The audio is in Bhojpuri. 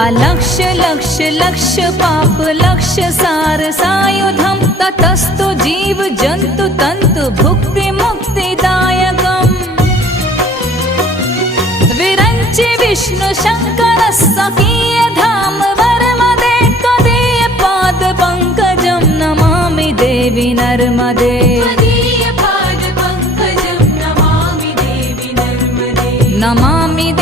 अलक्ष लक्ष लक्ष पाप लक्ष सार सायुधम ततस्तु जीव जंतु तंतु भुक्ति मुक्तिदायकम् विरंचि विष्णु शंकर सखीय धाम वर्मदे त्वदीय पाद पंकजं नमामि देवी नर्मदे नमामि